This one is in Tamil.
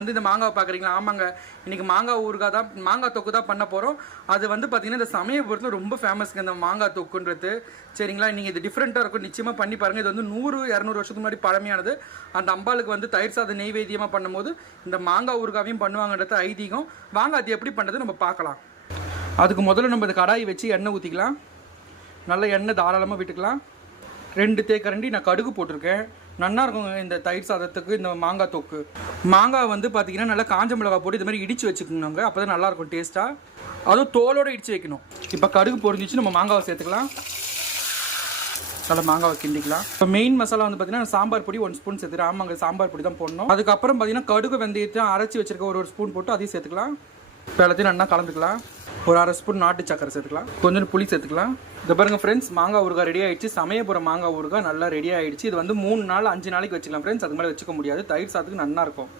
வந்து இந்த மாங்காய் பார்க்குறீங்களா? ஆமாங்க, இன்றைக்கி மாங்காய் ஊறுகாய் தான், மாங்காய் தொக்கு தான் பண்ண போகிறோம். அது வந்து பார்த்திங்கன்னா இந்த சமயபுரத்தில் ரொம்ப ஃபேமஸ்ங்க இந்த மாங்காய் தொக்குன்றது. சரிங்களா, நீங்கள் இது டிஃப்ரெண்ட்டாக இருக்கும், நிச்சயமாக பண்ணி பாருங்கள். இது வந்து 100-200 வருஷத்துக்கு முன்னாடி பழமையானது. அந்த அம்பாளுக்கு வந்து தயிர் சாதம் நெய்வேத்தியமாக பண்ணும்போது இந்த மாங்காய் ஊறுகாவையும் பண்ணுவாங்கன்றது ஐதீகம். வாங்க அது எப்படி பண்ணுறது நம்ம பார்க்கலாம். அதுக்கு முதல்ல நம்ம இந்த கடாயை வச்சு எண்ணெய் ஊற்றிக்கலாம். நல்ல எண்ணெய் தாராளமாக விட்டுக்கலாம். 2 தேக்கரண்டி நான் கடுகு போட்டிருக்கேன். நல்லா இருக்கும் இந்த தயிர் சாதத்துக்கு இந்த மாங்காய் தொக்கு. மாங்காய் வந்து பார்த்தீங்கன்னா நல்லா காஞ்ச மிளகாய் போட்டு இது மாதிரி இடித்து வச்சுக்கணுங்க, அப்போ தான் நல்லாயிருக்கும் டேஸ்ட்டாக. அதுவும் தோலோடு இடித்து வைக்கணும். இப்போ கடுகு பொரிஞ்சிச்சு, நம்ம மாங்காவை சேர்த்துக்கலாம். நல்லா மாங்காவை கிண்டிக்கலாம். இப்போ மெயின் மசாலா வந்து பார்த்தீங்கன்னா சாம்பார் பொடி 1 ஸ்பூன் சேர்த்துக்கிறேன். ஆமாங்க, சாம்பார் பொடி தான் போடணும். அதுக்கப்புறம் பார்த்தீங்கன்னா கடுகு வெந்தயத்தை அரைச்சி வச்சிருக்க ஒரு ஸ்பூன் போட்டு அதையும் சேர்த்துக்கலாம். இப்போ எல்லாத்தையும் நல்லா கலந்துக்கலாம். ஒரு 1/2 ஸ்பூன் நாட்டு சக்கரை சேர்த்துக்கலாம். கொஞ்சம் புளி சேர்த்துக்கலாம். இதை பாருங்கள் ஃப்ரெண்ட்ஸ், மாங்காய் ஊறுகாய் ரெடி ஆகிடுச்சு. சமயபுரம் மாங்காய் ஊறுகாய் நல்லா ரெடி ஆகிடுச்சு. இது வந்து 3 நாள் 5 நாளைக்கு வச்சுக்கலாம் ஃப்ரெண்ட்ஸ். அதுக்கு மேலே வச்சுக்க முடியாது. தயிர் சாதத்துக்கு நல்லா இருக்கும்.